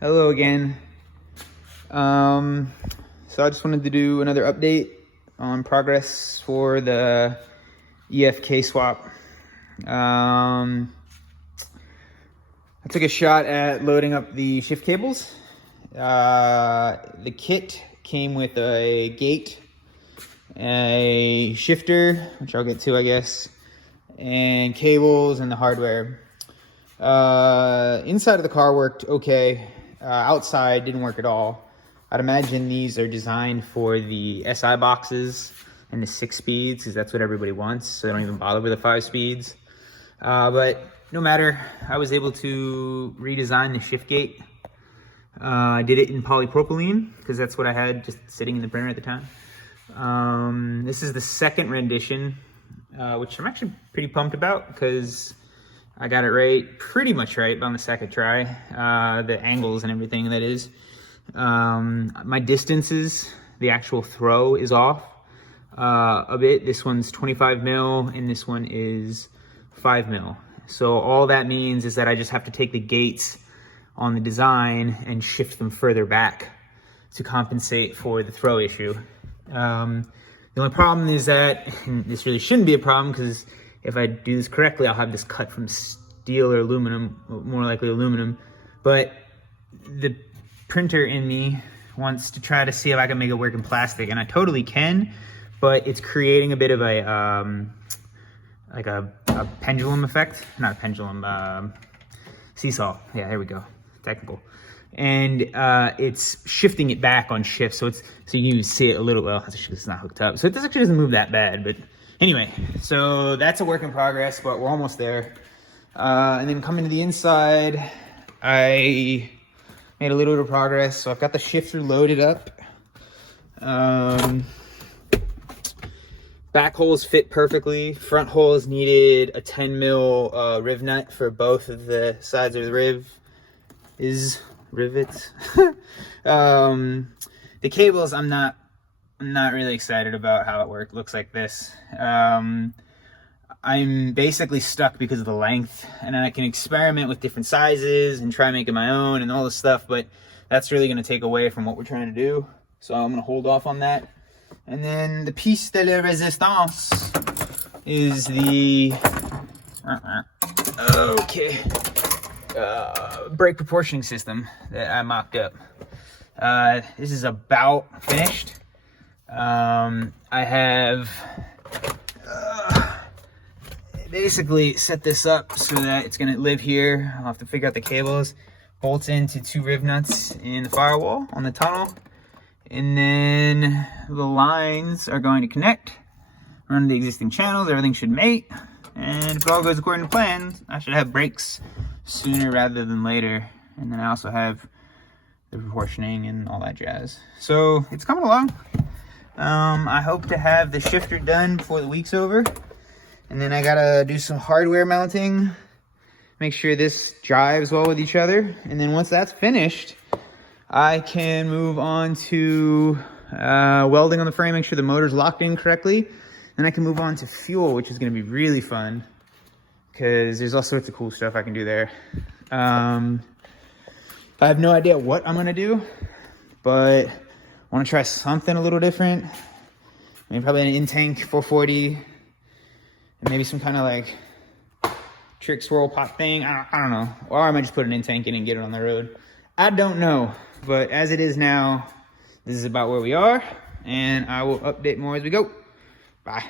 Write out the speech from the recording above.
Hello again. So I just wanted to do another update on progress for the Civic K-Swap. I took a shot at loading up the shift cables. The kit came with a gate, a shifter, which I'll get to, I guess, and cables and the hardware. Inside of the car worked okay. Outside didn't work at all. I'd imagine these are designed for the SI boxes and the 6 speeds, because that's what everybody wants, so they don't even bother with the 5 speeds. But no matter, I was able to redesign the shift gate. I did it in polypropylene, because that's what I had just sitting in the printer at the time. This is the second rendition, which I'm actually pretty pumped about, because I got it right, pretty much right on the second try. The angles and everything, that is. My distances, the actual throw is off a bit. This one's 25 mil and this one is 5 mil. So all that means is that I just have to take the gates on the design and shift them further back to compensate for the throw issue. The only problem is that, and this really shouldn't be a problem, because if I do this correctly, I'll have this cut from steel or aluminum, more likely aluminum. But the printer in me wants to try to see if I can make it work in plastic, and I totally can, but it's creating a bit of a, like a pendulum effect. Not a pendulum, seesaw. Yeah, there we go, technical. And it's shifting it back on shift, so you see it a little, well, it's not hooked up, so it actually doesn't move that bad, but anyway, so that's a work in progress, but we're almost there. And then coming to the inside, I made a little bit of progress. So I've got the shifter loaded up. Back holes fit perfectly. Front holes needed a 10 mil riv nut for both of the sides of the rivets. The cables, I'm not really excited about how it looks like this. I'm basically stuck because of the length, and I can experiment with different sizes and try making my own and all this stuff, but that's really going to take away from what we're trying to do. So I'm going to hold off on that. And then the piece de la resistance is the brake proportioning system that I mocked up. This is about finished. I have basically set this up so that it's gonna live here. I'll have to figure out the cables, bolt into 2 riv nuts in the firewall on the tunnel, and then the lines are going to connect, run the existing channels, everything should mate, and if it all goes according to plan, I should have brakes sooner rather than later. And then I also have the proportioning and all that jazz. So it's coming along. I hope to have the shifter done before the week's over. And then I gotta do some hardware mounting, make sure this jives well with each other. And then once that's finished, I can move on to welding on the frame, make sure the motor's locked in correctly. Then I can move on to fuel, which is gonna be really fun, because there's all sorts of cool stuff I can do there. I have no idea what I'm gonna do, but I wanna try something a little different. Maybe probably an in-tank 440, and maybe some kind of like trick swirl pop thing. I don't know. Or I might just put an in-tank in and get it on the road. I don't know, but as it is now, this is about where we are, and I will update more as we go. Bye.